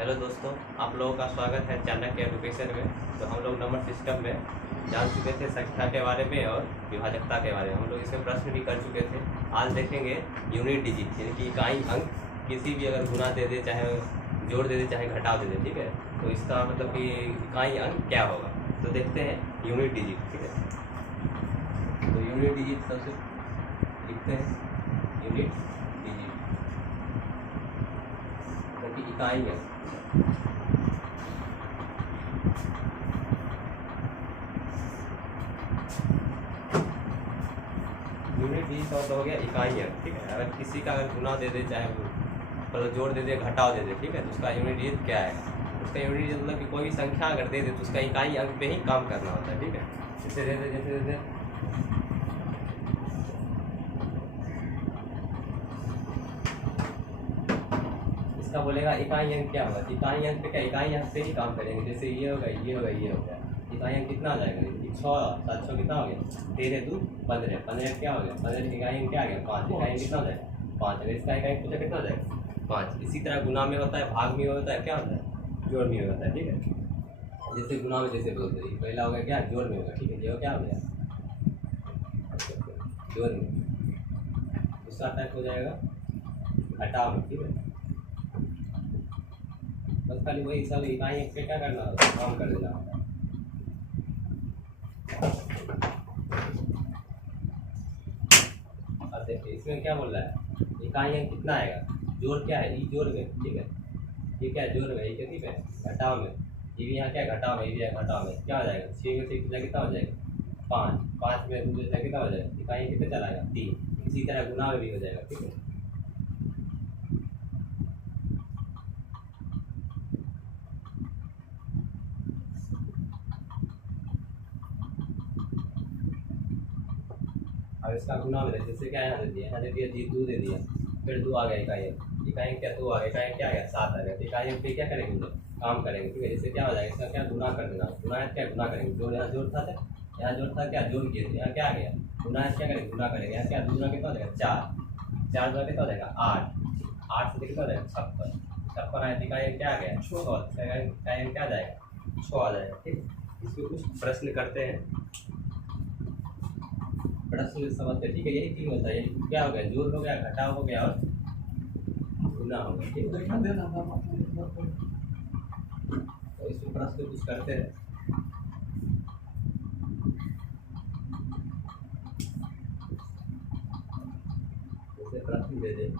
Hello दोस्तों, आप लोगों का स्वागत है चाणक्य एजुकेशन में। तो हम लोग नंबर सिस्टम में जान चुके थे संख्या के बारे में और विभाजकता के बारे में। हम लोग इसमें प्रश्न भी कर चुके थे। आज देखेंगे यूनिट डिजिट, यानी कि इकाई अंक किसी भी अगर गुना दे दे, चाहे जोड़ दे दे, चाहे घटाव दे दे, ठीक है। तो इसका मतलब कि इकाई अंक क्या होगा। तो देखते हैं यूनिट डिजिट, ठीक है। तो यूनिट डिजिट सबसे लिखते हैं यूनिट डिजिट, क्योंकि इकाई अंक यूनिट डिजिट का हो गया इकाई अंक, ठीक है। अगर किसी का अगर गुना दे दे, चाहे मतलब जोड़ दे दे, घटाव दे दे, ठीक है, तो उसका यूनिट डिजिट क्या है। उसका यूनिट डिजिट मतलब कि कोई भी संख्या अगर दे दे तो उसका इकाई अंक पे ही काम करना होता है, ठीक है। जैसे दे दे, जैसे दे दे इसका बोलेगा इकाई अंक क्या होगा। इकाई अंक पे क्या, इकाई अंक पे ही काम करेंगे। जैसे ये होगा, ये होगा, ये होगा, इकाई अंक कितना आ जाएगा। 6 7 कितना हो गया, 13 2 15 15 क्या हो गया, 15 इकाई अंक क्या आ गया, 5 इकाई अंक कितना हो जाएगा 5। अगर इसका इकाई पूछा कितना हो जाएगा 5। इसी तरह गुना में होता है, भाग में होता है, क्या होता है जोड़ में होता है, ठीक है। जैसे गुना में जैसे बोलते हैं, पहला होगा क्या, जोड़ में होगा, ठीक है। ये क्या हो गया, जोड़ में। दूसरा टाइप हो जाएगा घटाव में, ठीक है। बस खाली वही सब इकाई पे क्या करना होता है, काम कर देना होता है। अब देखिए इसमें क्या बोल रहा है, इकाई अंक कितना आएगा, जोड़ क्या है, ई जोड़ में, ठीक है। ये क्या है, जोड़ में, ये कितनी पे, घटाव में। ये भी यहाँ क्या घटाव में, ये भी घटाव में, क्या हो जाएगा 6 में से कितना हो जाएगा 5, 5 में 2 कितना हो जाएगा, इकाई कितने चलाएगा 3। इसी तरह गुना में भी हो जाएगा, ठीक है। अब इसका गुना में जैसे क्या यहाँ दे दिया, यहाँ दे दिया जी 2 दे दिया, फिर 2 आ गया इकाई क्या 2 आ गया, इकाई क्या आ गया 7 आ गया। तो इकाई पे क्या करेंगे हम लोग, काम करेंगे, ठीक है। जैसे क्या हो जाएगा, इसका क्या गुना कर देना, गुना क्या गुना करेंगे, जोड़ यहाँ जोड़ था, यहाँ जोड़ था, क्या जोड़ किए थे, यहाँ क्या आ गया गुना, क्या करेंगे गुना करेंगे। यहाँ क्या दूना कितना हो जाएगा 4, 4 गुना कितना हो जाएगा 8, 8 से कितना हो जाएगा 56, 56 आया, इकाई क्या आ गया 6, इकाई क्या आ जाएगा 6 आ जाएगा, ठीक। इसमें कुछ प्रश्न करते हैं, प्रश्न समझते, ठीक है। यही चीज होता है, क्या हो गया, जोड़ हो गया, घटाव हो गया और गुना हो गया, ठीक है। तो इसमें प्रश्न कुछ करते हैं। जैसे प्रश्न दे दे,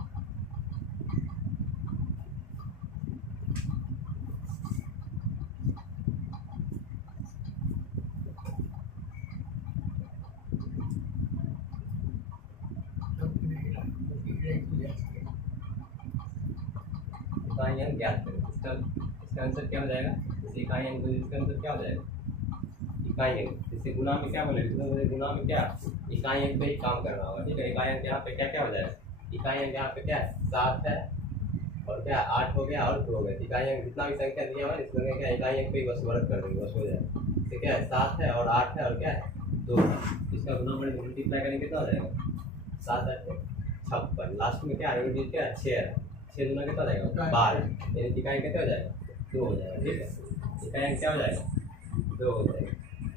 इकाई अंक ज्ञात करें। इसका आंसर क्या हो जाएगा, जैसे इकाई अंक, इसका आंसर क्या हो जाएगा इकाई अंक। जैसे गुना में क्या बोले, गुना में क्या इकाई अंक पे ही काम करना होगा, ठीक है। इकाई अंक यहाँ पे क्या क्या हो जाएगा, इकाई अंक यहाँ पे क्या है 7 है, और क्या 8 हो गया और 2 हो गया। इकाई अंक जितना भी संख्या दिया हुआ है इसमें क्या इकाई अंक पे ही बस वर्क कर देंगे, बस हो जाएगा। तो क्या है 7 है और 8 है और क्या है 2 है। इसका गुना में मल्टीप्लाई करेंगे कितना हो जाएगा 7 8 56। लास्ट में क्या है, क्या है 6 है, 6 गुना कितना हो जाएगा 12, यानी इकाई कितना हो जाएगा 2 हो जाएगा, ठीक है। इकाई अंक क्या हो जाएगा 2 हो जाएगा।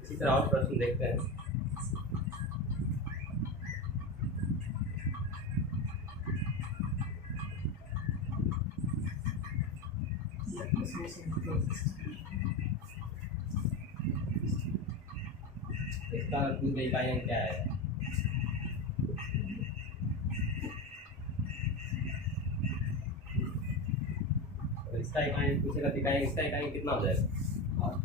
इसी तरह और प्रश्न देखते हैं। इसका पूर्ण इकाई अंक क्या है, इसका इकाई पूछेगा, इकाई इसका इकाई कितना हो जाएगा।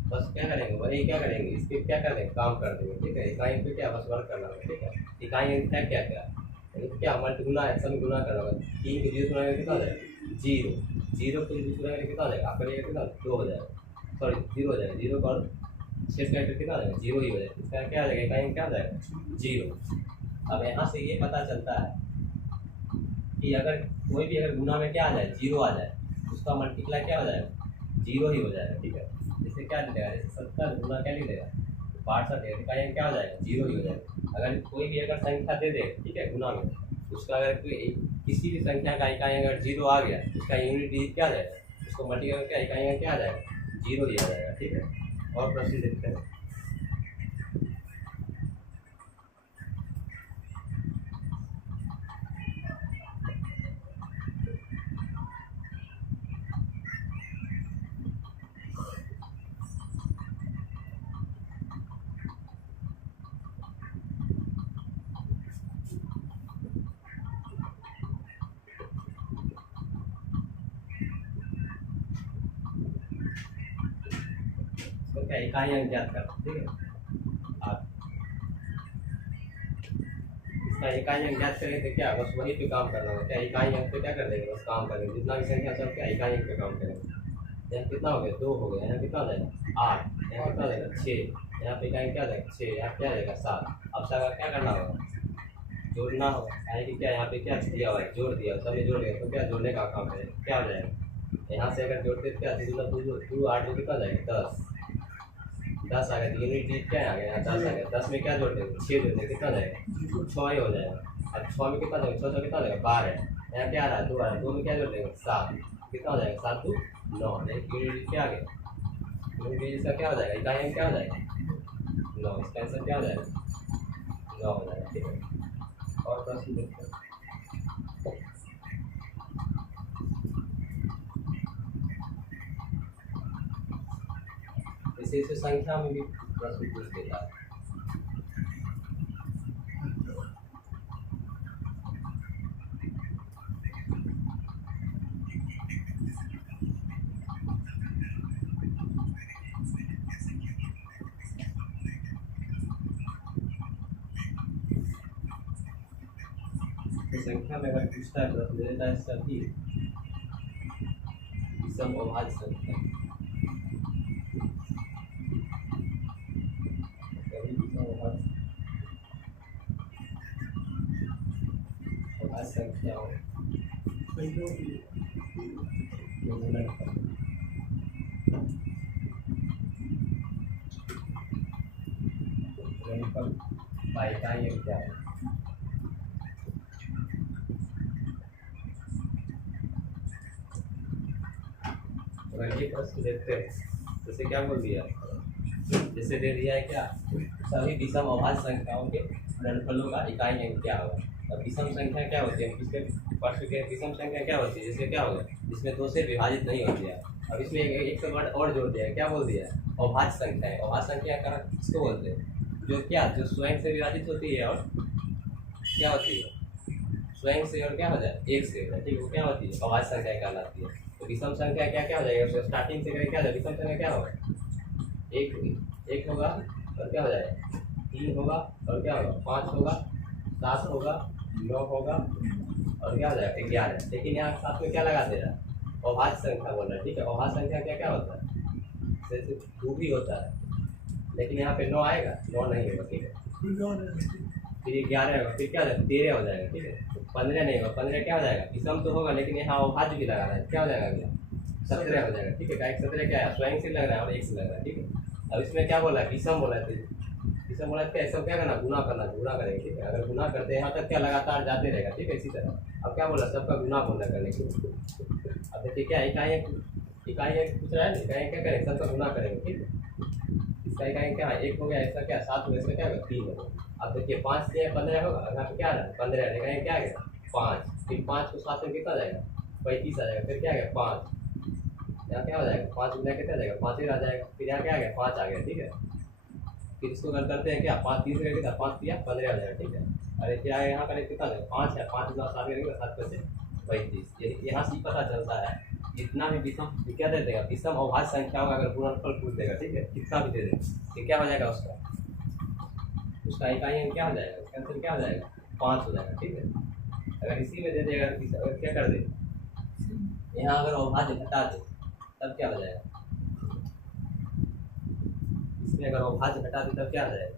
बस क्या करेंगे, वही क्या करेंगे, इसके क्या कर देंगे, काम कर देंगे, ठीक है। इकाई पे क्या बस वर्क करना होगा, ठीक है। इकाई अंक क्या क्या क्या क्या मल्टी गुना है, सब गुना करना होगा। 3 को 0 गुना करके कितना हो जाएगा 0, 0 को 2 गुना करके कितना हो जाएगा, आपका कितना 2 हो जाएगा, सॉरी 0 हो जाएगा। 0 का 6 का कितना हो जाएगा 0 ही हो जाएगा। इसका क्या आ जाएगा, इकाई अंक क्या हो जाएगा 0। अब यहाँ से ये पता चलता है कि अगर कोई भी अगर गुना में क्या आ जाए 0 आ जाए, उसका मल्टीप्लाई क्या हो जाएगा 0 ही हो जाएगा, ठीक है। जैसे क्या लिखेगा, जैसे 70 गुना क्या लिखेगा 62, इकाई अंक क्या हो जाएगा 0 ही हो जाएगा। अगर कोई भी अगर संख्या दे दे, ठीक है, गुना में, उसका अगर किसी भी संख्या का इकाई अगर 0 आ गया, उसका यूनिट डिजिट क्या आ जाएगा उसको मल्टीप्लाई करके इकाइयाँ क्या आ जाएगा, 0 दिया जाएगा। ठीक है, और प्रश्न देखते हैं। तो क्या इकाइयाँ ज्ञात कर, ठीक है। आप इसका इकाइयाँ ज्ञात करेंगे तो क्या बस वही पे काम करना होगा। क्या इकाइयाँ पे क्या कर देंगे, बस काम करेंगे। जितना भी संख्या सब क्या इकाइयाँ पे काम करेंगे। यहाँ कितना हो गया, 2 हो गया। यहाँ कितना हो जाएगा, 8। यहाँ कितना हो जाएगा, 6। यहाँ पे इकाई क्या हो जाएगा, 6। यहाँ क्या जाएगा, 7। अब सब क्या करना होगा, जोड़ना होगा। यानी कि क्या यहाँ पे क्या दिया हुआ है, जोड़ दिया, सब में जोड़ दिया, तो क्या जोड़ने का काम है, क्या हो जाएगा। यहाँ से अगर जोड़ते तो क्या 2 8 में कितना हो जाएगा, 10। 10 आ गया, यूनिट डिजिट क्या आ गया, यहाँ 10 आ गया। 10 में क्या जोड़ते हैं, 6 जोड़ते हैं, कितना हो जाएगा, 6 ही हो जाएगा। अब 6 में कितना जाएगा, 6 कितना हो जाएगा, 12। यहाँ क्या आ रहा है, 2 आ रहा है, 2 में क्या जोड़ देंगे, 7। कितना हो जाएगा, 7 2 9। यूनिट डिजिट क्या आ गया, यूनिट डिजिट का क्या हो जाएगा, इकाई क्या हो जाएगा, 9। इसका आंसर क्या हो जाएगा, 9 हो जाएगा। ठीक है, और प्रश्न देखते हैं। इसे संख्या में भी प्रश्न पूछ देता है। तो संख्या में अगर पूछता है प्रश्न देता है सभी विषम अभाज्य संख्या, सभी विषम अभाज्य संख्याओं का इकाई क्या है। अगर ये प्रश्न देखते हैं, जैसे क्या बोल दिया, जैसे दे दिया है क्या, सभी विषम अभाज्य संख्याओं के गुणनफलों का इकाई अंक क्या होगा। और विषम संख्या क्या होती है, इसके पक्ष के विषम संख्या क्या होती है, जैसे क्या होगा, जिसमें 2 से विभाजित नहीं होती है। अब इसमें एक वर्ड और जोड़ दिया है, क्या बोल दिया है, अभाज्य संख्या है। अभाज्य संख्या का किसको बोलते हैं, जो क्या, जो स्वयं से विभाजित होती है और क्या होती है, स्वयं से और क्या हो जाए, एक से हो जाए। ठीक है, वो क्या होती है, अभाज्य संख्या कहलाती है। तो विषम संख्या क्या क्या हो जाएगा, उसको स्टार्टिंग से करें क्या हो, विषम संख्या क्या होगा, एक होगा और क्या हो जाएगा, 3 होगा और क्या होगा, 5 होगा, 7 होगा, 9 होगा और क्या हो जाएगा, 11। लेकिन यहाँ साथ में क्या लगा दे रहा है, अभाज्य संख्या बोल रहा है। ठीक है, अभाज्य संख्या क्या क्या होता है, जैसे 2 भी होता है, लेकिन यहाँ पे 9 आएगा, 9 नहीं होगा। ठीक है, फिर 11 होगा, फिर क्या हो जाएगा, 13 हो जाएगा। ठीक है, 15 नहीं होगा, 15 क्या हो जाएगा, विषम तो होगा लेकिन यहाँ अभाज्य भी लगा रहा है, क्या हो जाएगा अगला, 17 हो जाएगा। ठीक है, 17 क्या है, स्वयं से लग रहा है और एक से लग रहा है। ठीक है, अब इसमें क्या बोला है, विषम बोला है, विषम बोला है, क्या सब क्या करना, गुना करना, गुना करेंगे। ठीक है, अगर गुना करते हैं यहाँ तक क्या लगातार जाते रहेगा। ठीक है, इसी तरह अब क्या बोला, सबका गुना बोलना करने के लिए। अब देखिए क्या इकाइयाँ पूछ रहा है, इकाइयाँ क्या करेंगे, सबका गुना करेंगे। ठीक है, इसका इकाई क्या है, 1 हो गया, इसका क्या 7 हो गया, इसका क्या होगा 3 होगा। अब देखिए 5 से 15 होगा, यहाँ पे क्या आ रहा है 15, इकाई क्या आ गया 5, फिर 5 को 7 में कितना जाएगा, 35 आ जाएगा। फिर क्या आ गया 5, यहाँ क्या हो जाएगा, 5 गुना कितना जाएगा, 5 ही रह जाएगा। फिर यहाँ क्या आ गया 5 आ गया। ठीक है, फिर इसको अगर करते हैं क्या, 5 3 से कितना, 5 दिया 15 आ जाएगा। ठीक है, अरे क्या है यहाँ पर कितना है, 5 है, 5 गुना 7 करेंगे 7 से 35। यहाँ से पता चलता है जितना भी विषम क्या दे देगा, विषम अभाज्य संख्याओं का अगर गुणनफल पूछ देगा, ठीक है, कितना भी दे देगा, तो क्या हो जाएगा उसका इकाई क्या हो जाएगा, उसका आंसर क्या हो जाएगा, 5 हो जाएगा। ठीक है, अगर इसी में दे देगा, अगर क्या कर दे, यहाँ अगर अभाज्य घटा दे तब क्या हो जाएगा, इसमें अगर अभाज्य घटा दे तब क्या हो जाएगा,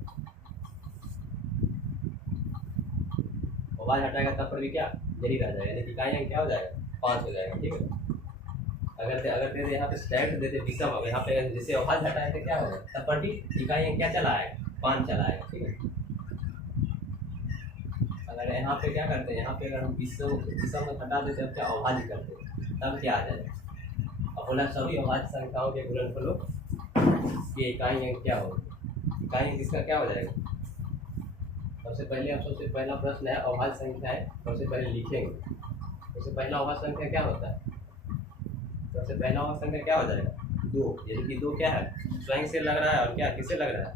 अभाज्य हटाएगा तब पर भी क्या यही रह जाएगा, यानी इकाई क्या हो जाएगा 5 हो जाएगा। ठीक है, अगर दे दे यहाँ पे स्लैब दे दे विषम, अब यहाँ पे जैसे अभाज्य हटाए तो क्या होगा, तब पर भी इकाई क्या चला आएगा, 5 चला आएगा। ठीक है, अगर यहाँ पे क्या करते हैं, यहाँ पे अगर हम विषम हटा देते हैं क्या अभाज्य करते हैं, तब क्या आ जाएगा, अब बोला सभी अभाज्य संख्याओं के गुणनफलों की इकाई अंक क्या हो, इकाई अंक इसका क्या हो जाएगा। सबसे पहला प्रश्न है अभाज्य संख्या है, सबसे पहले लिखेंगे। सबसे पहला अभाज्य संख्या क्या होता है, सबसे पहला अभाज्य संख्या क्या हो जाएगा 2। यानी कि 2 क्या है, स्वयं से लग रहा है और क्या किससे लग रहा है,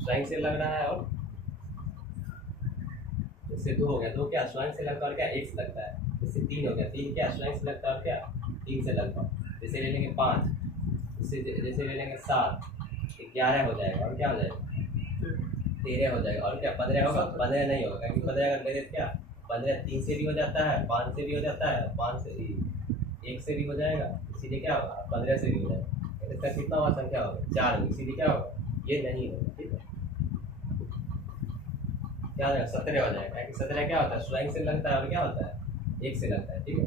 स्वयं से लग रहा है। और इससे 2 हो गया, 2 क्या स्वयं से लगता है और क्या 1 से लगता है। इससे 3 हो गया, 3 क्या स्वयं से लगता है और क्या 3 से लगता है। जैसे ले लेंगे 5, इससे जैसे ले लेंगे 7, 11 हो जाएगा और क्या हो जाएगा 13 हो जाएगा। और क्या 15 होगा, 15 नहीं होगा क्योंकि 15 अगर ले लेते क्या 15 3 से भी हो जाता है, 5 से भी हो जाता है, 5 से 1 से भी हो जाएगा, इसीलिए क्या होगा 15 से भी हो जाएगा। इसका कितना हुआ संख्या होगा 4, इसीलिए क्या होगा ये नहीं होगा। ठीक है, क्या हो जाएगा 17 हो जाएगा क्योंकि 17 क्या होता है स्वयं से लगता है और क्या होता है 1 से लगता है। ठीक है,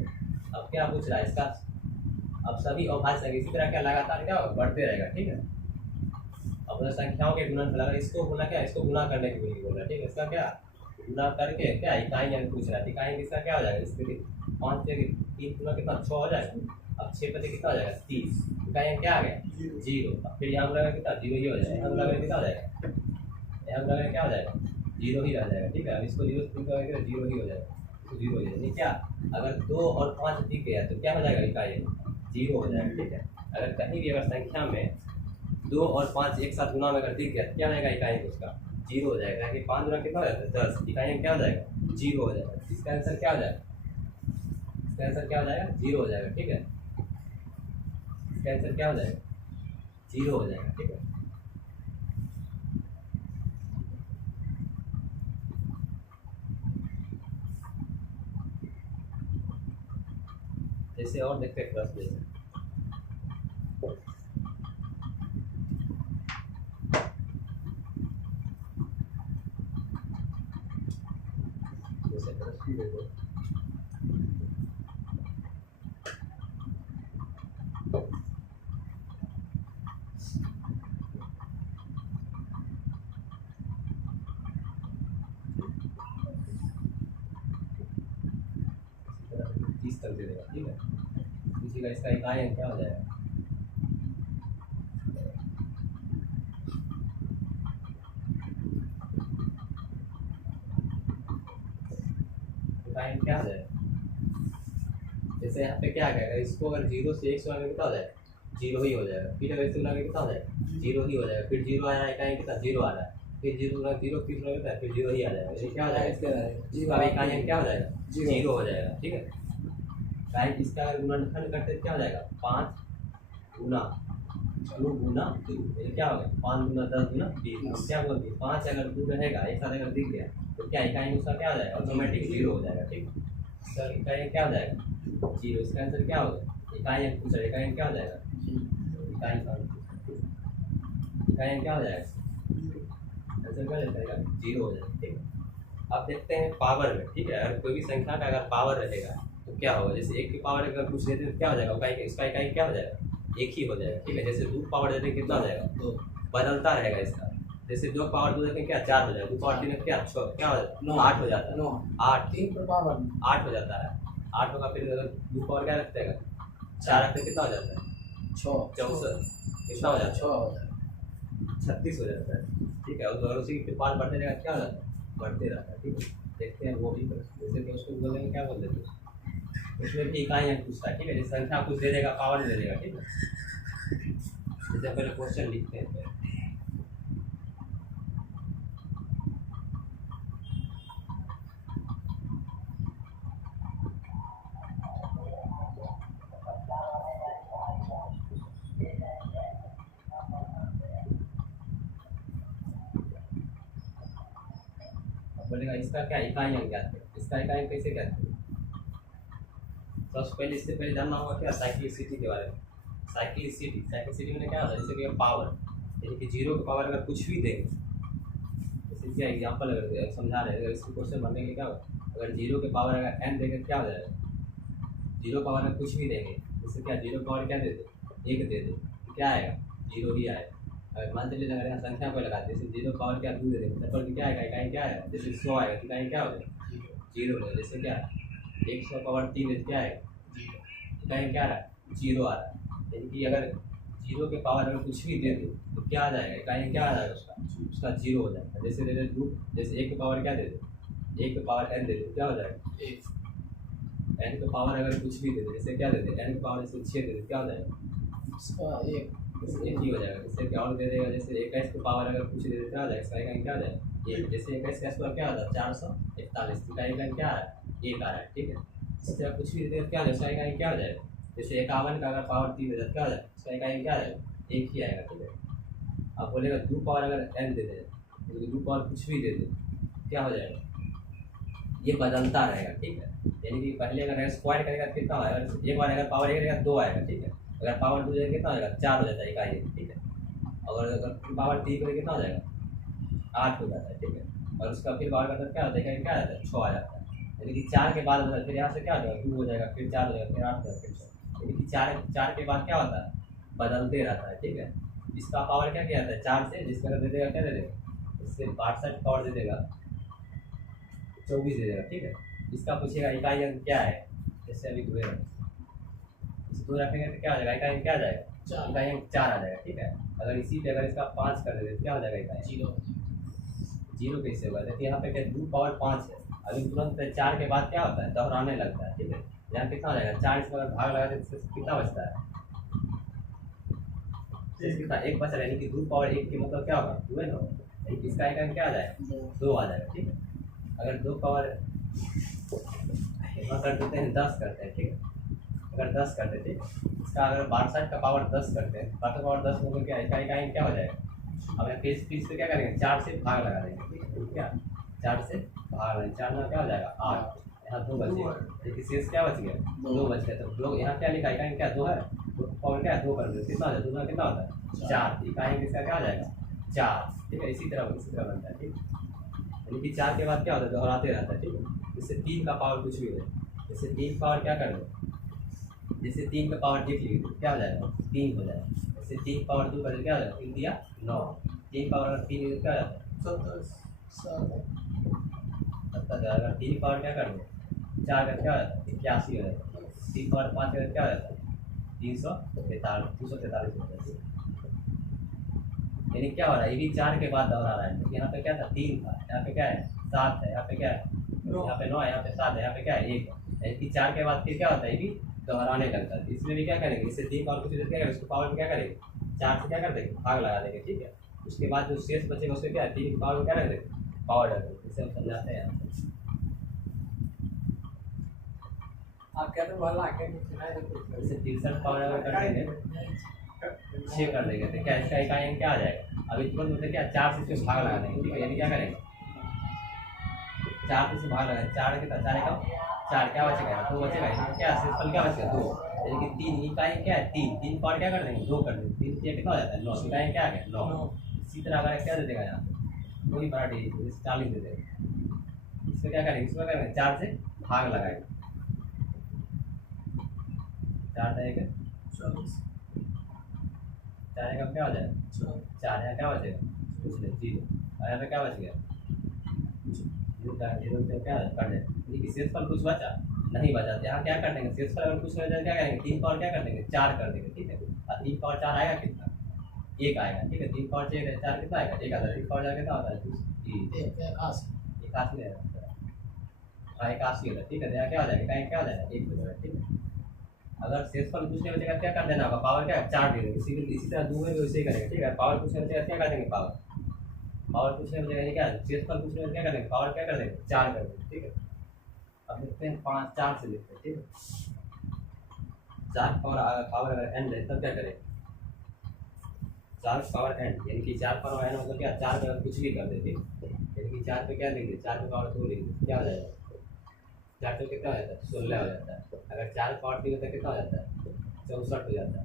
अब क्या पूछ रहा है इसका, अब सभी अभाज्य संख्या इसी तरह क्या लगातार क्या होगा बढ़ते रहेगा। ठीक है, अब संख्याओं के गुणनफल अगर इसको बोला क्या, इसको गुणा करने की बोल रहा है। ठीक है, इसका क्या गुणा करके क्या इकाई अंक पूछ रहा है। इकाई अंक इसका क्या हो जाएगा, इसके 5 से 3 गुना कितना 6 हो जाएगा। अब 6 पते कितना हो जाएगा 30, इकाई अंक क्या आ गया 0। अब फिर यहाँ लगा कितना 0 ही हो जाएगा, यहाँ लगा कितना हो जाएगा, यहाँ लगा क्या हो जाएगा 0 ही रह जाएगा। ठीक है, अब इसको 0 से 3 करेंगे 0 ही हो जाएगा, तो 0 हो जाएगा। क्या अगर 2 और 5 दिख गया तो क्या हो जाएगा इकाई अंक 0 हो जाएगा। ठीक है, अगर कहीं भी अगर संख्या में 2 और 5 एक साथ गुना में अगर दिख गया तो क्या हो जाएगा इकाई अंक उसका 0 हो जाएगा। कि 5 गुना कितना हो जाता है 10, इकाई अंक क्या हो जाएगा 0 हो जाएगा। इसका आंसर क्या हो जाएगा, इसका आंसर क्या हो जाएगा 0 हो जाएगा। ठीक है, इसका आंसर क्या हो जाएगा 0 हो जाएगा। ठीक है, जैसे और देखते हैं प्रश्न जैसे प्रश्न देखो तक दे देगा। ठीक है, इसी का इसका इकाई अंक क्या हो जाएगा, इकाई अंक क्या हो जाएगा। जैसे यहाँ पे क्या आ गया, इसको अगर 0 से 1 में कितना हो जाएगा 0 ही हो जाएगा। फिर अगर इसको लगा कितना हो जाएगा 0 ही हो जाएगा। फिर 0 आ रहा है इकाई कितना 0 आ रहा है, फिर 0 फिर लगता है फिर 0 ही आ जाएगा। ये क्या हो जाएगा इसका इकाई अंक क्या हो जाएगा 0 हो जाएगा। ठीक है, टाइम इसका अगर गुणनखंड करते क्या हो जाएगा 5 गुना 2 गुना 2, ये क्या हो गया 5 गुना 10 गुना 20। क्या बोलते हैं 5 अगर 2 रहेगा एक साथ अगर दिख गया तो क्या इकाई उसका क्या हो जाएगा ऑटोमेटिक 0 हो जाएगा। ठीक, सर इकाई क्या हो जाएगा 0। इसका आंसर क्या होगा इकाई अंक पूछा, इकाई अंक क्या हो जाएगा इकाई अंक क्या हो जाएगा आंसर क्या हो जाएगा 0 हो जाएगा। ठीक है, अब देखते हैं पावर में। ठीक है, अगर कोई भी संख्या का अगर पावर रहेगा तो क्या होगा, जैसे 1 की पावर अगर कुछ देते हैं तो क्या हो जाएगा इसका इकाई क्या हो जाएगा 1 ही हो जाएगा। ठीक है, जैसे 2 पावर देते हैं कितना हो जाएगा 2, बदलता रहेगा इसका। जैसे 2 पावर 2 देते हैं क्या 4 हो जाएगा, 2 पावर 3 क्या 6 क्या हो जाएगा 8 हो जाता है, 8 3 पर पावर 8 हो जाता है। 8 होगा, फिर अगर 2 पावर क्या रखते हैं 4 रखते कितना हो जाता है 6 64 कितना हो जाता है 6 हो जाता है 36 हो जाता है। ठीक है, और उसी के पावर बढ़ते रहेगा क्या हो जाता है बढ़ते रहता है। ठीक है, देखते हैं वो भी जैसे कि उसको गूगल में क्या बोल देते हैं, उसमें भी इकाई अंक पूछता है। ठीक है, जैसे संख्या कुछ दे देगा पावर दे देगा। ठीक है, जैसे पहले क्वेश्चन लिखते हैं बोलेगा इसका क्या इकाई अंक ज्ञात है। इसका इकाई अंक कैसे ज्ञात है, सबसे पहले इससे पहले जानना होगा क्या साइक्लिसिटी के बारे में। साइक्लिसिटी में क्या होता है, जैसे कि पावर यानी कि 0 की पावर अगर कुछ भी देंगे, जैसे क्या एग्जाम्पल अगर समझा रहे हैं, अगर इसको क्वेश्चन बनने के क्या होगा, अगर 0 के पावर अगर n देंगे क्या हो जाएगा 0 पावर में कुछ भी देंगे, जैसे क्या 0 पावर क्या दे दे 1 दे दे क्या आएगा 0 ही आएगा। अगर मान चलिए अगर यहाँ संख्या को लगाते जैसे 0 पावर क्या 2 दे देंगे तब क्या आएगा इकाई क्या आएगा, जैसे 100 आएगा तो इकाई क्या हो जाएगा 0 हो जाएगा। जैसे क्या 100 पावर 3 क्या आएगा इकाई क्या आ रहा है जीरो आ रहा है, यानी कि अगर जीरो के पावर अगर कुछ भी दे दो तो क्या आ जाएगा, इकाई क्या आ जाएगा उसका जीरो हो जाएगा। जैसे दे दे दो, जैसे एक के पावर क्या दे दो, एक के पावर एन दे दो, क्या हो जाएगा एक। एन के पावर अगर कुछ भी दे दे, जैसे क्या दे दे, एन के पावर जैसे 6 दे दे, क्या हो जाएगा उसका एक ही हो जाएगा। जैसे क्या और दे देगा, जैसे 21 के पावर अगर कुछ दे दे क्या हो जाएगा, इसका इकाई क्या हो जाएगा एक। जैसे 21 का स्क्वायर क्या होता है 441, इकाई क्या आ रहा है एक आ रहा है, ठीक है। इससे आप कुछ भी दे दे क्या हो जाएगा, इसका इकाई क्या हो जाएगा। जैसे 51 का अगर पावर 3 दे दे क्या हो जाएगा, इसका इकाई क्या आ जाएगा एक ही आएगा, ठीक है। आप बोलेगा 2 पावर अगर एन दे दे, तो 2 पावर कुछ भी दे दे क्या हो जाएगा, ये बदलता रहेगा, ठीक है। यानी कि पहले अगर स्क्वायर करेगा कितना आएगा, एक बार अगर पावर 1 रहेगा 2 आएगा, ठीक है। अगर पावर 2 जाएगा कितना हो जाएगा 4 हो जाता है इकाई, ठीक है। अगर पावर 3 करेगा कितना हो जाएगा 8 हो जाता है, ठीक है। और उसका फिर पावर का क्या होता है, क्या आता है 6 आ जाता है। यानी कि 4 के बाद फिर यहाँ से क्या हो जाएगा 2 हो जाएगा, फिर 4 हो जाएगा, फिर 8 हो जाएगा, फिर 6। यानी कि 4 के बाद क्या होता है बदलते रहता है, ठीक है। इसका पावर क्या आता है 4 से, जिसका दे देगा क्या दे देगा, इससे 62 पावर दे देगा 24 दे देगा, ठीक है। इसका पूछेगा इकाई अंक क्या है, जैसे अभी 2 है, इसे 2 रखेंगे तो क्या हो जाएगा इकाई अंक क्या आ जाएगा, इकाई अंक 4 आ जाएगा, ठीक है। अगर इसी पे अगर इसका 5 कर देते तो क्या हो जाएगा इकाई जीरो कैसे होगा। देखिए यहाँ पे क्या 2 पावर 5 है, अभी तुरंत 4 के बाद क्या होता है दोहराने लगता है, ठीक है। यहाँ कितना हो जाएगा 4, इसमें अगर भाग लगा देते तो कितना बचता है कितना एक बच रहा है, यानी कि 2 पावर 1 की मतलब क्या होगा 2 है ना, यानी कि इसका इकाई क्या आ जाएगा 2 आ जाएगा, ठीक है। अगर 2 पावर कर देते हैं 10 करते हैं, ठीक है। अगर 10 करते थे इसका अगर 62 का पावर 10 करते हैं, 62 का पावर 10 होकर क्या इकाई क्या हो जाएगा। अब फिर से क्या करेंगे 4 से भाग लगा देंगे, ठीक है। क्या 4 से भाग लगाएंगे, 4 में क्या हो जाएगा 8, यहाँ 2 बच गया, लेकिन शेष क्या बच गया 2 बच गया। तो लोग यहाँ क्या लिखा इकाई क्या 2 है, पावर क्या है 2 कर दो कितना हो जाएगा, 2 कितना होता है 4, इकाई इसका क्या हो जाएगा 4, ठीक है। इसी तरह बनता है, ठीक है। यानी कि 4 के बाद क्या होता है दोहराते रहता है, ठीक है। जैसे 3 का पावर कुछ भी है, जैसे 3 पावर क्या कर दो, जैसे 3 का पावर लिख लीजिए क्या हो जाएगा 3 हो जाएगा। जैसे 3 पावर 2 कर क्या हो जाएगा 3 दिया 9, 3 पावर अगर 3 क्या हो जाता है 70। अगर 3 पावर क्या कर दो 4 का क्या हो जाता है 81 हो जाता है। 3 पावर 5 का क्या हो जाता है 243 हो जाता है। यानी क्या हो रहा है ये भी 4 के बाद दोहरा रहा है। यहाँ पे क्या था 3 था, यहाँ पे क्या है 7 है, यहाँ पे क्या है यहाँ पे 9 है, यहाँ पे 7 है, यहाँ पे क्या है 1 है। यानी कि 4 के बाद फिर क्या होता है ये भी दोहराने लगता है। इसमें भी क्या करेंगे, इससे 3 पावर कुछ क्या करेंगे उसको पावर में क्या करेंगे 4 से क्या कर देंगे भाग लगा देंगे, ठीक है। उसके बाद जो शेष बचेगा उसको क्या है 3 पावर में क्या रख देंगे पावर रख देंगे। इसे हम समझाते हैं आप क्या तो वाला आके जैसे 63 पावर अगर कर देंगे 6 कर देंगे तो क्या इसका इकाई अंक क्या आ जाएगा। अभी तुरंत मतलब क्या 4 से इसको भाग लगा देंगे, ठीक है। यानी क्या करेंगे 4 से भाग लगा 4 के 4 का 4 क्या बचेगा 2 बचेगा, क्या सिंपल क्या बचेगा 2। यानी कि 3 इकाई क्या है 3 पावर क्या कर देंगे 2 कर देंगे, 3 से कितना हो जाता है 9, इकाई क्या आ गया 9। इसी तरह अगर क्या दे देगा यहाँ पे वही बड़ा डी 40 दे देगा, इसमें क्या करेंगे इसमें करेंगे 4 से भाग लगाएंगे 4 जाएगा 4 का क्या हो जाएगा 4 यहाँ क्या बचेगा कुछ नहीं 0, और यहाँ पे क्या बच गया 0 0 क्या कर दें, लेकिन शेषफल कुछ बचा नहीं बचा। यहाँ क्या कर देंगे शेषफल अगर कुछ नहीं बचा क्या करेंगे 3 पावर क्या कर देंगे 4 कर देंगे, ठीक है। और 3 पावर 4 आएगा कितना 1 आएगा, ठीक है। 3 पावर 4 कितना आएगा 1 आता है। 3 पावर 4 कितना होता है 81 81 होता है, ठीक है। यहाँ क्या हो जाएगा क्या हो जाएगा 1 हो जाएगा, ठीक है। अगर शेषफल कुछ नहीं बचेगा क्या कर देना होगा पावर क्या 4 दे देंगे, इसी तरह 2 में भी वैसे ही करेंगे, ठीक है। पावर कुछ नहीं बचेगा क्या कर देंगे पावर कुछ नहीं बचेगा क्या शेषफल कुछ नहीं क्या कर देंगे पावर क्या कर देंगे 4 कर देंगे, ठीक है। अब लिखते हैं 5 4 से लिखते हैं, ठीक है। 4 पावर अगर n है तब क्या करें 4 पावर n, यानी कि 4 पावर n मतलब क्या 4 का कुछ भी कर देते, यानी कि 4 पे क्या देंगे 4 पे पावर 2 लेंगे क्या हो जाएगा 4 तो कितना हो जाता है 16 हो जाता है। अगर 4 पावर 3 होता है कितना हो जाता है 64 हो जाता है।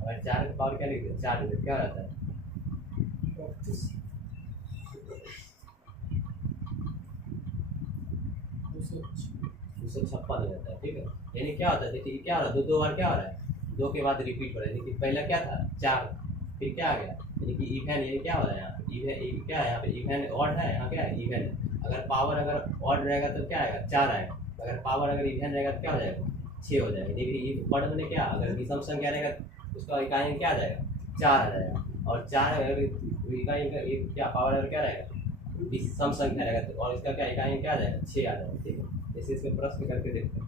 अगर 4 का पावर क्या लिखते 4 लिखते क्या हो जाता है 256 हो जाता है, ठीक है। यानी क्या होता है देखिए क्या हो रहा है 2 बार क्या हो रहा है 2 के बाद रिपीट हो रहा है। यानी कि पहला क्या था 4 फिर क्या आ गया, यानी कि इवन, यानी क्या हो रहा है यहाँ इवन क्या है यहाँ पे इवन ऑड है, यहाँ क्या है इवन है। अगर पावर अगर ऑड रहेगा तो क्या आएगा 4 आएगा, अगर पावर अगर इवन रहेगा तो क्या हो जाएगा 6 हो जाएगा। देखिए ये पढ़ मैंने क्या, अगर विषम संख्या रहेगा उसका इकाई क्या आ जाएगा, 4 आ जाएगा। और 4 अगर इकाई का ये क्या पावर अगर क्या रहेगा, विषम संख्या रहेगा तो, और इसका क्या इकाई क्या आ जाएगा, 6 आ जाएगा। ठीक है, जैसे इसमें प्रश्न करके देखते हैं।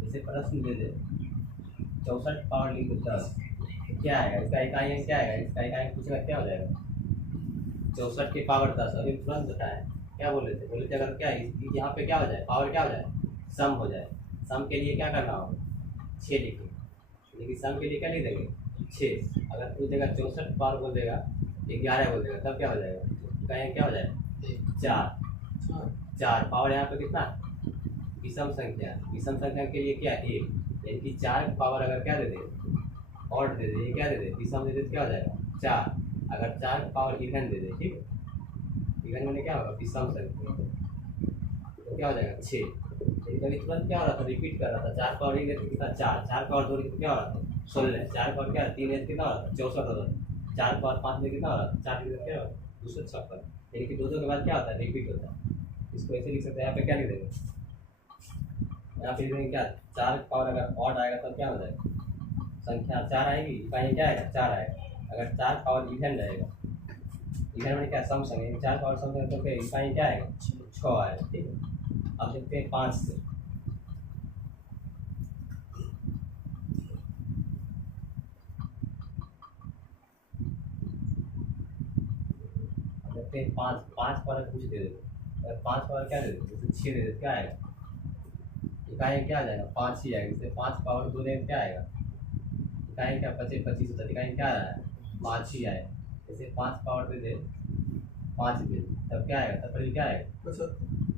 जैसे प्रश्न दे दे 64 पावर लिख दो 10, क्या आएगा इसका इकाई, क्या आएगा इसका इकाई पूछेगा क्या हो जाएगा, 64 की पावर 10। अभी तुरंत बताया क्या बोले थे, बोले थे अगर क्या यहाँ पे क्या हो जाए, पावर क्या हो जाए, सम हो जाए। सम के लिए क्या करना होगा, 6 लिखे, लेकिन सम के लिए क्या लिख देंगे, 6। अगर तू देगा 64 पावर बोल देगा, 11 बोल देगा, तब क्या हो जाएगा, कहें क्या हो जाएगा, 4। 4 पावर यहाँ पे कितना, विषम संख्या, विषम संख्या के लिए क्या 1, यानी कि 4 पावर अगर क्या दे दे, ऑड दे दे, ये क्या दे दे, विषम दे दे तो क्या हो जाएगा, 4। अगर 4 पावर इवन दे दे, ठीक है, इवन में क्या होगा, विषम संख्या, तो क्या हो जाएगा 6। लेकिन कभी तुरंत क्या हो रहा था, रिपीट कर रहा था, 4 पावर एक कितना 4, 4 पावर 2 क्या हो रहा था 16, 4 पावर क्या 3 कितना हो रहा था 64 हो रहा था, 4 पावर 5 में कितना हो रहा था 4 क्या हो रहा था 256। यानी कि 2 के बाद क्या होता है, रिपीट होता है। इसको ऐसे लिख सकते हैं, यहाँ पे क्या लिख देंगे, यहाँ पे लिख देंगे क्या, 4 पावर अगर ऑड आएगा तब क्या हो जाएगा, संख्या 4 आएगी, इकाई क्या आएगा 4 आएगा। अगर 4 पावर इवन रहेगा, इवन में क्या सम संख्या, 4 पावर सम संख्या तो क्या इकाई क्या आएगा 6 आएगा। ठीक है, अब देखते हैं 5 से, देखते हैं 5 पावर कुछ दे देते, अगर 5 पावर क्या दे देते, जैसे 6 दे देते क्या आएगा, इकाई क्या आ जाएगा 5 ही आएगा। जैसे 5 पावर 2 दे क्या आएगा, इकाई क्या 25 होता है, इकाई क्या आ रहा है 5 ही आएगा। जैसे 5 पावर दे दे 5 दे दे, तब क्या आएगा, तब पर क्या आएगा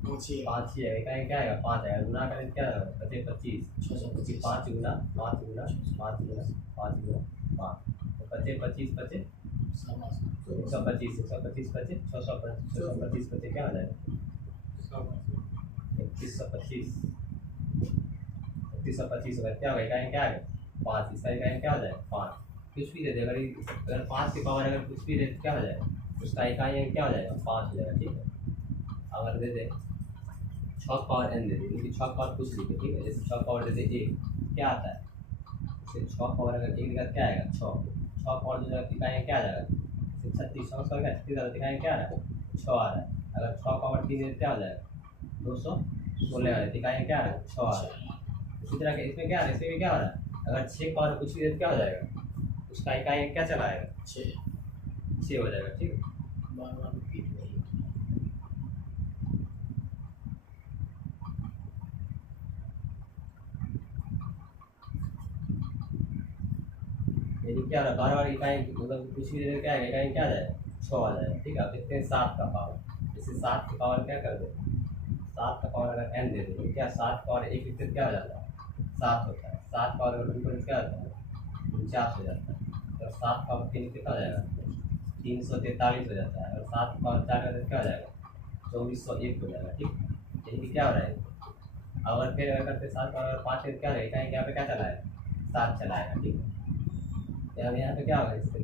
5 ही आएगा, इकाई क्या आएगा 5 आएगा। गुना करें क्या आएगा 25, 625, 5 गुना 5 गुना 5 गुना 5 गुना 5, तो 25 25 125, 125 25 625 25 क्या हो जाएगा 3125, 3125 होगा, क्या होगा इकाई क्या आएगा 5, इसका इकाई क्या हो जाएगा 5। कुछ भी दे दे, अगर 5 की पावर अगर कुछ भी दे क्या हो जाएगा, उसका इकाई क्या हो जाएगा 5 हो जाएगा। ठीक है, अगर दे दे 6 पावर n दे दे, क्योंकि 6 पावर कुछ लिखे, ठीक है, जैसे 6 पावर दे दे 1 क्या आता है, जैसे 6 पावर अगर 1 देगा क्या आएगा 6 पावर 2 इकाई क्या आ जाएगा 36, 6 का 36 इकाई क्या आ रहा है 6 आ रहा है। अगर 6 पावर 3 क्या हो जाएगा 216 आ रहा है, इकाई क्या आ रहा है 6 आ रहा है। इसी तरह के इसमें क्या आ रहा है, इसमें भी क्या हो रहा है, अगर 6 पावर कुछ भी क्या हो जाएगा, उसका इकाई क्या चला आएगा 6 हो जाएगा। ठीक है, यदि क्या रहा बार बार इकाई मतलब कुछ भी क्या है, इकाई क्या आ जाएगा 6 आ जाएगा। ठीक है, अब देखते हैं 7 का पावर, जैसे 7 की पावर क्या कर दे, 7 का पावर अगर n दे दे तो क्या 7 पावर 1 से क्या हो जाता है 7 होता है। 7 पावर अगर 2 पर क्या होता है 49 हो जाता है। और 7 पावर 3 कितना हो जाएगा 343 हो जाता है। और 7 पावर 4 का क्या हो जाएगा 2401 हो जाएगा। ठीक, यानी क्या हो रहा है, अगर फिर अगर करते 7 पावर 5 से क्या रहेगा, यहाँ पे क्या चला है 7 चला है। ठीक है, यहाँ पे क्या होगा इससे,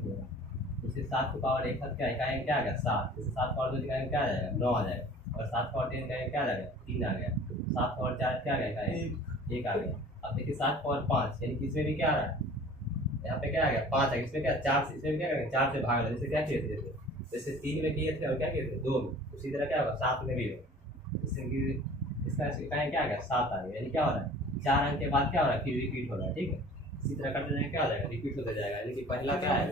जैसे 7 की पावर 1 क्या इकाई क्या आ गया 7, जैसे 7 पावर 2 इकाई क्या आ जाएगा 9 आ जाएगा। और 7 पावर 3 इकाई क्या आ जाएगा 3 आ गया। 7 पावर 4 क्या आ गया इकाई 1 आ गया। अब देखिए 7 पावर 5 यानी कि इसमें भी क्या आ रहा है, यहाँ पे क्या आ गया 5 है, इसमें क्या 4 से, इसमें क्या करेंगे 4 से भाग जैसे क्या किए थे, जैसे 3 में किए थे और क्या किए थे 2 में, उसी तरह क्या होगा 7 में भी हो, जैसे कि इसका इकाई क्या आ गया 7 आ गया। यानी क्या हो रहा है 4 अंक के बाद क्या हो रहा है फिर रिपीट हो रहा है। ठीक है, इसी तरह करते जाएंगे क्या हो जाएगा रिपीट होता जाएगा। यानी कि पहला क्या है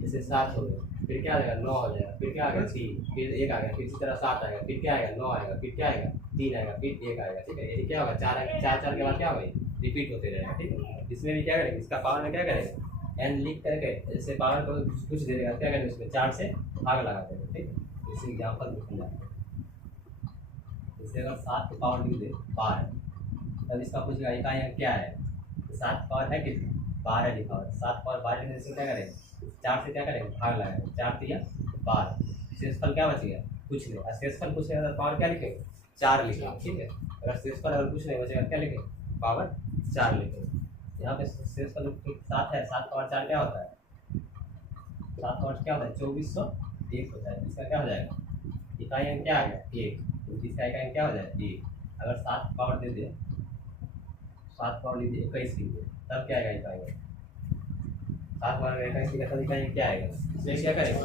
जैसे 7 हो गया, फिर क्या आ जाएगा 9 हो जाएगा, फिर क्या आ गया 3, फिर 1 आ गया, फिर इसी तरह 7 आएगा, फिर क्या आएगा 9 आएगा, फिर क्या आएगा 3 आएगा, फिर 1 आएगा। ठीक है, यानी क्या होगा 4 के बाद क्या होगा रिपीट होते रहेगा। ठीक है, इसमें भी क्या करेंगे, इसका पावर में क्या करेंगे एन लिख करके जैसे पावर को कुछ दे देगा क्या करेंगे उसमें 4 से भाग लगाते हैं। ठीक है, जैसे एग्जाम्पल दिखा जाए, जैसे अगर 7 की पावर लिख दे 12, तब इसका पूछेगा इकाई क्या है, 7 पावर है कितनी 12 लिखा हुआ है। 7 पावर 12 में जैसे क्या करेंगे 4 से क्या करेंगे भाग लगाएंगे, 4 दिया 12, शेषफल क्या बच गया कुछ नहीं। और शेषफल पूछ रहे पावर क्या लिखेंगे 4 लिखेंगे। ठीक है, अगर शेषफल अगर कुछ नहीं बचेगा क्या लिखेंगे पावर 4 लिखेंगे। यहाँ पे शेषफल 7 है, 7 पावर 4 क्या होता है 7 पावर क्या होता है 2401 होता है। इसका क्या हो जाएगा इकाई अंक क्या आ गया 1, तो इसका इकाई अंक क्या हो जाए 1। अगर 7 पावर दे दे, 7 पावर लीजिए 21 लीजिए, तब क्या आएगा इकाई अंक 7 पावर 21 लिखा तब इकाई अंक क्या आएगा। इसमें क्या करेंगे,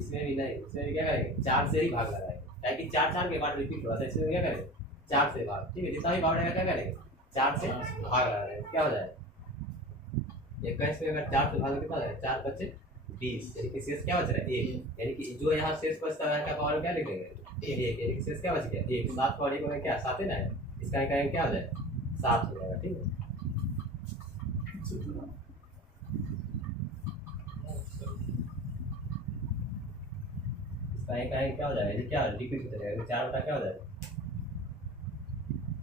इसमें भी नहीं, इसमें भी क्या करेंगे 4 से ही भाग लगाएंगे, ताकि 4 के बाद रिपीट हो, इसमें क्या करेंगे 4 से भाग, ठीक है। जितना भी भाग रहेगा क्या करेंगे 4 से भाग लगाएंगे, क्या हो जाएगा 21 में अगर 4 से भाग कितना हो जाएगा 4 बचे 20, यानी कि शेष क्या बच रहा है 1, यानी कि जो यहाँ शेष बचता है क्या पावर क्या लिखेंगे 1, यानी कि शेष क्या बच गया 1। 7 पावर 1 में क्या 7 है ना, इसका इकाई क्या हो जाएगा 7 हो जाएगा, ठीक है। इसका इकाई क्या हो जाएगा, ये क्या रिपीट हो जाएगा 4 बटा क्या हो जाएगा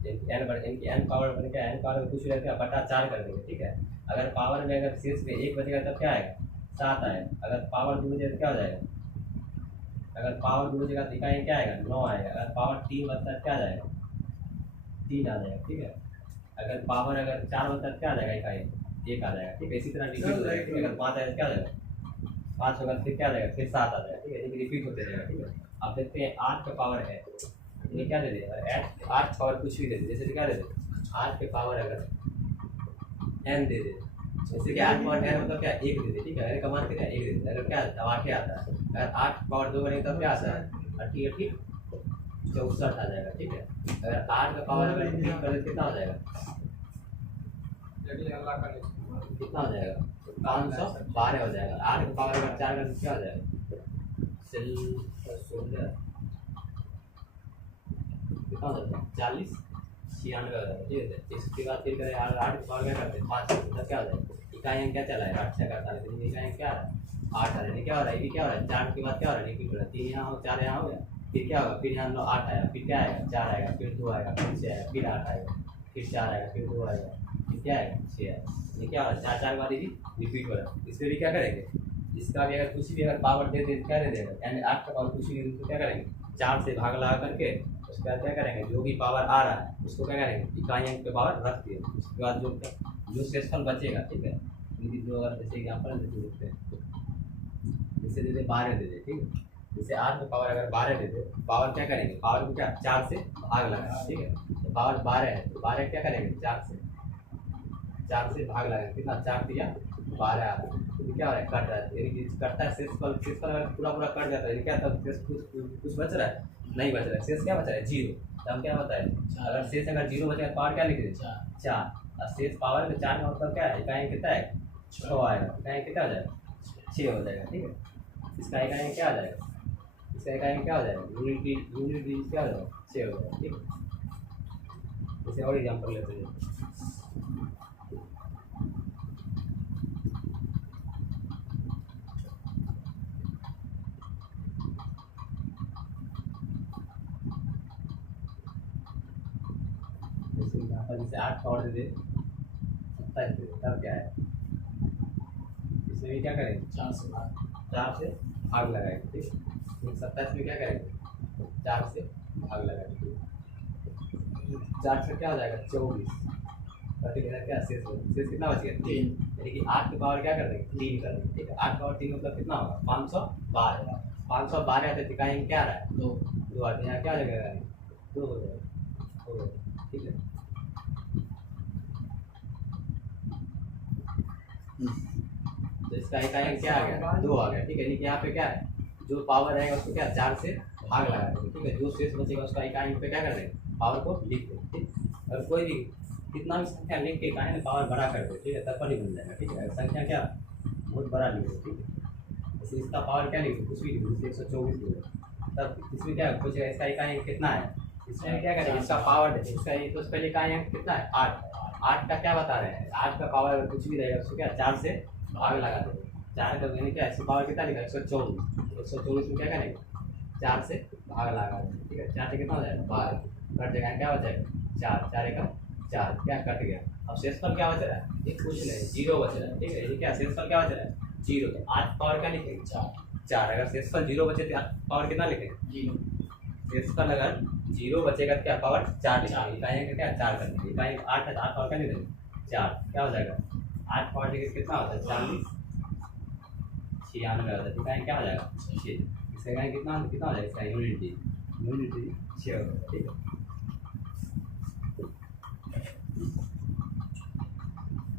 n बटा n पावर बन क्या n पावर में कुछ रहेगा बटा 4 कर देंगे, ठीक है। अगर पावर में अगर शेष में 1 बचेगा तब क्या आएगा 7 आएगा। अगर पावर 2 बचेगा तो क्या हो जाएगा, अगर पावर 2 बचेगा तो इकाई क्या आएगा 9 आएगा। अगर पावर 3 बचता है क्या आ जाएगा 3 आ जाएगा, ठीक है। अगर पावर अगर 4 बचता है क्या आ जाएगा इकाई 1 आ जाएगा, ठीक है। इसी तरह रिपीट हो जाएगा, ठीक है। अगर 5 आएगा क्या आ जाएगा 5 होगा फिर क्या आ जाएगा फिर 7 आ जाएगा, ठीक है। लेकिन रिपीट होते रहेगा, ठीक है। आप देखते हैं 8 का पावर है, ये क्या दे देगा 8 पावर कुछ भी दे दे, जैसे क्या दे दे 8 के पावर अगर n दे दे, जैसे कि 8 पावर n मतलब क्या 1 दे दे, ठीक है। n का मान कितना 1 दे दे, अगर क्या आता है 8 आता है। अगर 8 पावर 2 करेंगे तब क्या आता है 80 64 आ जाएगा, ठीक है। अगर 8 का पावर अगर 3 कर दे कितना हो जाएगा कितना हो जाएगा 512 हो जाएगा। 8 का पावर अगर 4 कर क्या हो जाएगा 16 कितना हो जाता है 40 96 हो जाएगा, ठीक है। इसके बाद फिर करें 8 के पावर क्या करते हैं 5 तब क्या हो जाएगा इकाई अंक क्या चला है 8 से 48, इकाई अंक क्या आ रहा है 8 आ रहा है। क्या हो रहा है ये क्या हो रहा है 4 के बाद क्या हो रहा है रिपीट हो रहा है, 3 यहाँ हो 4 यहाँ हो गया, फिर क्या होगा फिर यहाँ 8 आएगा, फिर क्या आएगा 4 आएगा, फिर 2 आएगा, फिर 6 आएगा, फिर 8 आएगा, फिर 4 आएगा, फिर 2 आएगा, फिर क्या आएगा 6 आएगा। ये क्या हो रहा है 4 बार ही रिपीट हो रहा है। इसमें भी क्या करेंगे, इसका भी अगर कुछ भी अगर पावर दे दे क्या दे देगा, यानी 8 का पावर कुछ भी तो क्या करेंगे 4 से भाग लगा करके उसके बाद क्या करेंगे जो भी पावर आ रहा है उसको क्या करेंगे इकाई अंक पे पावर रख दिए। उसके बाद जो शेषफल बचेगा, ठीक है। जो अगर जैसे एग्जाम्पल देखते हैं, जैसे दे दे 12 दे दे, ठीक है। जैसे 8 में पावर अगर 12 दे दे, पावर क्या करेंगे पावर को क्या 4 से भाग लगाएंगे, ठीक है। तो पावर 12 है तो 12 क्या करेंगे 4 से भाग लगाएंगे, कितना 4 दिया 12 आ रहा है, तो क्या हो रहा है कट रहा है, यानी कि कटता है शेषफल अगर पूरा कट जाता है क्या तब शेष कुछ बच रहा है नहीं बच रहा है, शेष क्या बच रहा है 0। तो हम क्या बताए अगर शेष अगर 0 बचेगा पावर क्या लिख दे 4, और शेष पावर में 4 का मतलब क्या है इकाई कितना है 6 आएगा, इकाई कितना हो जाएगा 6 हो जाएगा, ठीक है। इसका इकाई क्या आ जाएगा, इसका इकाई क्या हो जाएगा यूनिट डिजिट क्या हो जाएगा 6 हो जाएगा, ठीक है। जैसे और एग्जाम्पल लेते हैं, जैसे 8 पावर दे दे 27 दे दे तब क्या है, इसमें भी क्या करेंगे 4 से भाग लगाएंगे, ठीक है। 27 में क्या करेंगे 4 से भाग लगाएंगे, 4 से क्या हो जाएगा 24, ठीक है। क्या शेष कितना बच गया 3, यानी कि 8 की पावर क्या कर देंगे 3 कर देंगे, ठीक है। 8 पावर 3 मतलब कितना होगा 512, 512 है तो इकाई क्या आ रहा है 2 आते हैं, यहाँ क्या हो जाएगा 2 हो जाएगा, ठीक है। तो इसका इकाई क्या आ गया 2 आ गया, ठीक है। लेकिन यहाँ पे क्या है जो पावर रहेगा उसको क्या 4 से भाग लगा देंगे, ठीक है। जो शेष बचेगा उसका इकाई पे क्या कर देंगे पावर को लिख देंगे, ठीक। अगर कोई भी कितना भी संख्या लिख के इकाई में पावर बड़ा कर दे, ठीक है, तब पर ही बन जाएगा, ठीक है। संख्या क्या बहुत बड़ा लिख दो, ठीक है। जैसे इसका पावर क्या लिख दो कुछ भी लिख दो 124 लिख दो, तब इसमें क्या पूछेगा इसका इकाई कितना है, इसमें क्या करेंगे इसका पावर इसका ये तो पहले इकाई कितना है 8 का क्या बता रहे हैं 8 का पावर अगर कुछ भी रहेगा उसको क्या 4 से भाग लगा देंगे, 4 का यानी क्या इसका पावर कितना लिखा 124 में क्या करेंगे 4 से भाग लगा देंगे, ठीक है। 4 से कितना हो जाएगा 12, कट जाएगा क्या बचेगा 4 का 4 क्या कट गया। अब शेषफल क्या बच रहा है ये कुछ नहीं 0 बच रहा है, ठीक है। ये क्या शेषफल क्या बच रहा है 0, तो 8 पावर क्या लिखेंगे 4, अगर शेषफल 0 बचे तो पावर कितना लिखेंगे 0, शेषफल अगर 0 बचेगा तो क्या पावर 4 लिखेंगे, इकाई का क्या 4 कर देंगे, इकाई 8 है 8 पावर क्या लिखेंगे 4, क्या हो जाएगा 8 पावर लिखे कितना होता है 40 96 हो जाता है, इकाई क्या हो जाएगा 6। इसका काई कितना कितना हो जाएगा, इसका यूनिटी 6 होगा, ठीक है।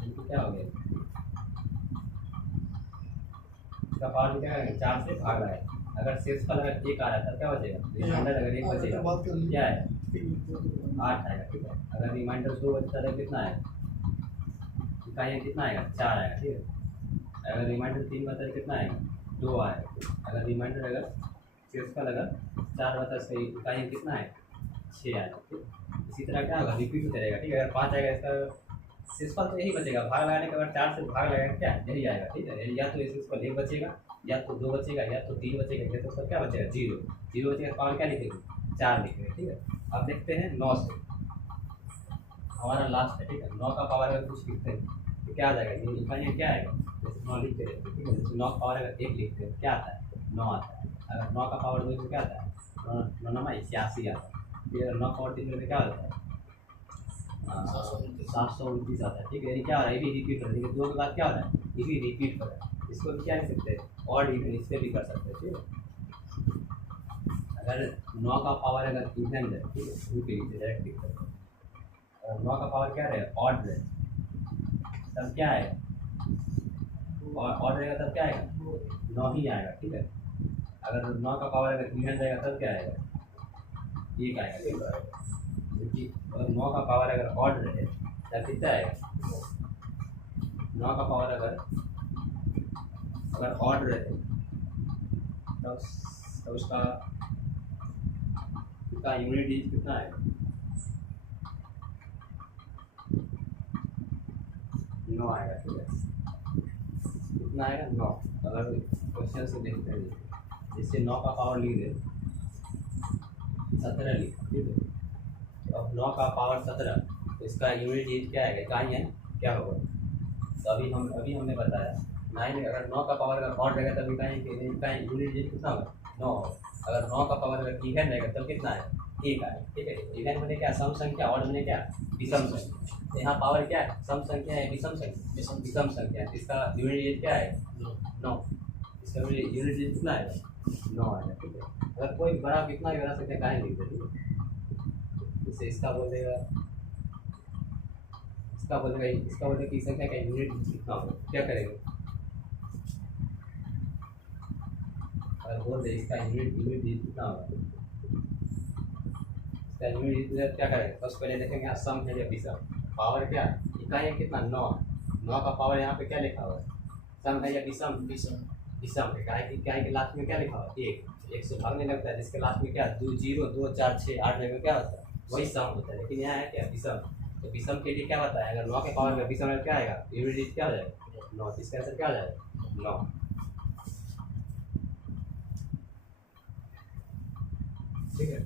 इनको क्या हो गया, इसका पावर क्या है, 4 से भाग रहा है। अगर शेष फल अगर 1 आ रहा है तब क्या बचेगा, रिमाइंडर अगर 1 बचेगा क्या है, 8 आएगा, ठीक है। अगर रिमाइंडर 2 बचता है तब कितना है, इकाई कितना आएगा, 4 आएगा, ठीक है। अगर रिमाइंडर 3 बचता है कितना आएगा, 2 आएगा। अगर रिमाइंडर अगर शेषफल अगर 4 बचता है इसका इकाई कितना है, 6 आएगा, ठीक है। इसी तरह क्या होगा, रिपीट होता रहेगा, ठीक है। अगर 5 आएगा इसका शेषफल तो यही बचेगा, भाग लगाने के बाद 4 से भाग लगाएगा क्या, यही आएगा, ठीक है। या तो ये शेषफल 1 बचेगा, या तो 2 बचेगा, या तो 3 बचेगा, या तो उसका क्या बचेगा, 0 बचेगा। पावर क्या लिखेंगे, 4 लिखेंगे, ठीक है। अब देखते हैं 9 से, हमारा लास्ट है, ठीक है। 9 का पावर अगर कुछ लिखते हैं तो क्या आ जाएगा, ये इकाइयाँ क्या आएगा, जैसे 9 लिखते रहते हैं, ठीक है। जैसे 9 का पावर अगर 1 लिखते हैं क्या आता है, 9 आता है। अगर 9 का पावर 2 तो क्या आता है, 9 81 आता है। फिर अगर 9 का पावर 3 तो क्या आता है, 729 आता है, ठीक है। यानी क्या हो रहा है, ये भी रिपीट हो रहा है, 2 के बाद क्या हो रहा है, ये भी रिपीट हो रहा है। इसको भी क्या लिख सकते हैं, और इवन इस पर भी कर सकते हैं, ठीक है। अगर 9 का पावर अगर इवन है, ठीक है, टू के लिए डायरेक्ट लिख सकते हैं। अगर 9 का पावर क्या रहे, ऑड रहे तब क्या है, और ऑड रहेगा तब क्या आएगा, 9 ही आएगा, ठीक है। अगर 9 का पावर अगर इवन रहेगा तब क्या आएगा, 1 आएगा, ठीक है। क्योंकि अगर 9 का पावर अगर ऑड रहे तब कितना आएगा, 9 का पावर अगर ऑड रहे तब उसका यूनिट डिजिट कितना आएगा, 9 आएगा, ठीक है। कितना आएगा, 9। अगर क्वेश्चन से देखते हैं, जैसे 9 का पावर लिख दे 17 लिख, ठीक है। अब 9 का पावर 17, तो इसका यूनिट डिजिट क्या आएगा, इकाई है क्या होगा। तो अभी हमने बताया 9, अगर 9 का पावर अगर ऑड रहेगा तब इकाई यूनिट डिजिट कितना होगा, 9 होगा। अगर 9 का पावर अगर इवन रहेगा तब कितना है, 1 आएगा, ठीक है। इवन होने क्या, सम संख्या, ऑड होने क्या, विषम संख्या। तो यहाँ पावर क्या है, सम संख्या है, विषम संख्या है। इसका यूनिट डिजिट क्या है, 9। इसका यूनिट डिजिट कितना है, 9 आएगा, ठीक है। अगर कोई बड़ा कितना भी बड़ा संख्या काहे लिख दे, जैसे इसका बोलेगा कि संख्या का यूनिट कितना होगा, क्या करेंगे, अगर बोल दे इसका यूनिट डिजिट कितना होगा, इसका यूनिट डिजिट क्या करेंगे, सबसे पहले देखेंगे यहाँ सम है या विषम। पावर क्या, इकाई कितना, 9 का पावर यहाँ पे क्या लिखा हुआ है, सम है या विषम है। इकाई के लास्ट में क्या लिखा हुआ है, 1 से भागने लगता है, जिसके लास्ट में क्या 2 0 2 4 6 8 में क्या होता है, वही सम होता है। लेकिन यहाँ है क्या, विषम। तो विषम के लिए क्या होता है, अगर 9 के पावर में विषम में क्या आएगा, यूनिट डिजिट क्या हो जाएगा, 9। इसका आंसर क्या हो जाएगा, 9, ठीक है।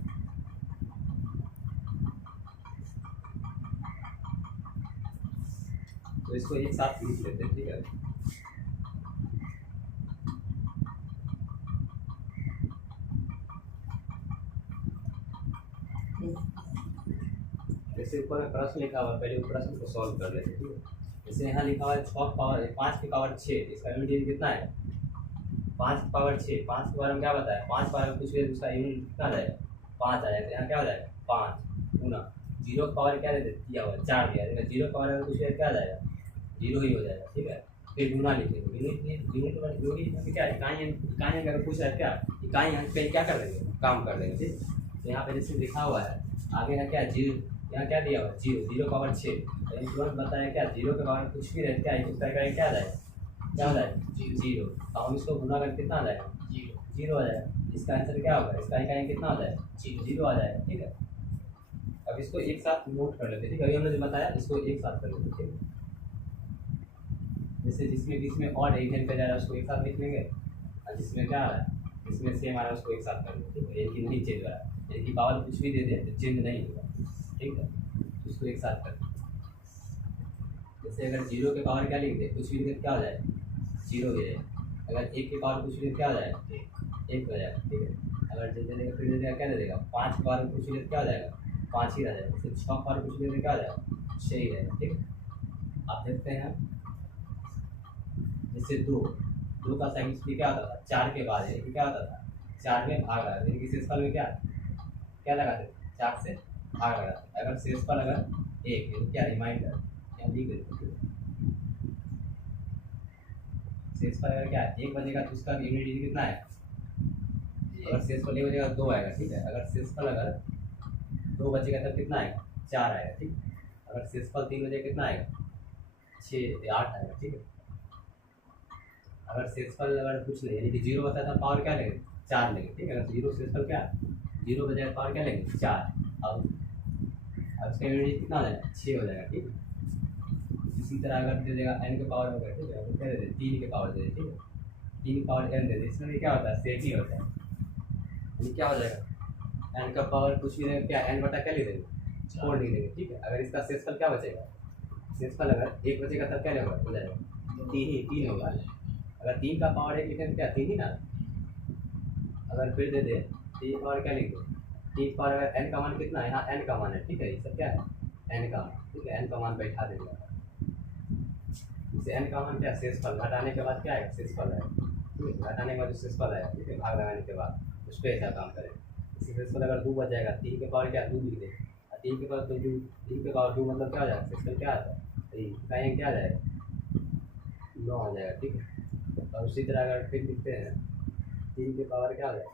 तो इसको एक साथ लिख लेते हैं, ठीक है। जैसे ऊपर में प्रश्न लिखा हुआ है, पहले प्रश्न को सॉल्व कर लेते हैं, ठीक है। जैसे यहाँ लिखा हुआ है 5 की पावर 6, इसका यूनिट डिजिट कितना है, 5 की पावर 6। 5 के बारे में क्या बताया, 5 पावर में कुछ भी उसका यूनिट कितना आ जाएगा, 5 आ जाएगा। यहाँ क्या हो जाएगा, 5 गुना 0 का पावर क्या दिया हुआ है, 4 दिया है। 0 का पावर में कुछ क्या आ जाएगा, 0 ही हो जाएगा, ठीक है। फिर गुना लिखेंगे, यूनिट क्या इकाई अगर पूछ रहा है क्या, इकाई यहाँ पे क्या कर देंगे, काम कर देंगे, ठीक। तो यहाँ पे जैसे लिखा हुआ है आगे है क्या, 0, यहाँ क्या दिया हुआ है, 0 पावर 6। तुरंत बताया क्या, 0 के पावर कुछ भी रहता है उसका क्या आ जाएगा, क्या हो जाएगा, 0। तो हम इसको गुना कर कितना आ जाएगा, 0 आ जाएगा। इसका आंसर क्या होगा, इसका इकाई कितना आ जाएगा, 0 आ जाएगा, ठीक है। अब इसको एक साथ नोट कर लेते, ठीक है। अभी हमने जो बताया इसको एक साथ कर लेते, ठीक है। जैसे जिसमें बीच में और इवन पे जा रहा है उसको एक साथ लिख लेंगे, और जिसमें क्या आ रहा है, इसमें सेम आ रहा है उसको एक साथ कर लेंगे, ठीक है। इनकी नहीं चेंज हो रहा है, इनकी पावर कुछ भी दे दे तो चेंज नहीं होगा, ठीक है। उसको एक साथ कर, जैसे अगर 0 के पावर क्या लिख दे, कुछ भी लिख क्या हो जाए, 0 हो जाएगा। अगर 1 के पावर कुछ भी क्या हो जाएगा, 1 हो जाएगा, ठीक है। अगर दे देगा फिर दे देगा क्या दे देगा, 5 के पावर कुछ भी क्या हो जाएगा, 5 ही रह जाएगा। जैसे 6 के पावर कुछ भी क्या हो जाएगा, 6 ही रहेगा, ठीक है। आप देखते हैं जैसे 2 का साइन क्या होता था, 4 के बाद क्या होता था, 4 में भाग लगा यानी कि शेषफल में क्या क्या लगाते 4 से भाग लगाते। अगर शेषफल अगर 1 यानी क्या रिमाइंडर या लिख देते शेषफल अगर क्या 1 बजेगा तो उसका यूनिट डिजिट कितना है। अगर शेषफल 1 बजेगा 2 आएगा ठीक है। अगर शेषफल अगर 2 बजेगा तब कितना आएगा 4 आएगा ठीक। अगर शेषफल 3 बजेगा कितना आएगा 6 8 आएगा ठीक है। अगर शेषफल अगर कुछ नहीं यानी कि 0 बचा था पावर क्या लेंगे 4 लेंगे ठीक है। अगर 0 शेषफल क्या 0 बजाय पावर क्या लेंगे 4। अब उसका यूनिट कितना हो जाएगा 6 हो जाएगा ठीक है। इसी तरह अगर दे देगा n के पावर होगा ठीक है वो क्या दे दे 3 के पावर दे दे ठीक है। 3 के पावर n दे दे इसमें क्या होता है सेट ही होता है यानी क्या हो जाएगा n का पावर कुछ भी नहीं क्या n बटा क्या लिख देंगे 4 लिख देंगे ठीक है। अगर इसका शेषफल क्या बचेगा शेषफल अगर 1 बचेगा तब क्या हो जाएगा 3 होगा। अगर 3 का पावर 1 लिखें तो क्या 3 ही ना। अगर फिर दे दे 3 पावर क्या लिख दे 3 पावर अगर n का मान कितना है यहाँ n का मान है ठीक है। ये सब क्या है n का मान ठीक है। n का मान बैठा देंगे इसे n का मान क्या शेषफल घटाने के बाद क्या आएगा शेषफल है ठीक है। घटाने के बाद जो शेषफल आएगा ठीक है भाग लगाने के बाद उस पर ऐसा काम करें। इसी शेषफल अगर 2 बच जाएगा 3 के पावर क्या 2 लिख दे 3 के पावर 2 3 के पावर 2 मतलब क्या हो जाएगा शेषफल क्या आता है 3 का क्या आ जाएगा 9 हो जाएगा ठीक है। और उसी तरह अगर फिर लिखते हैं 3 के पावर क्या हो जाएगा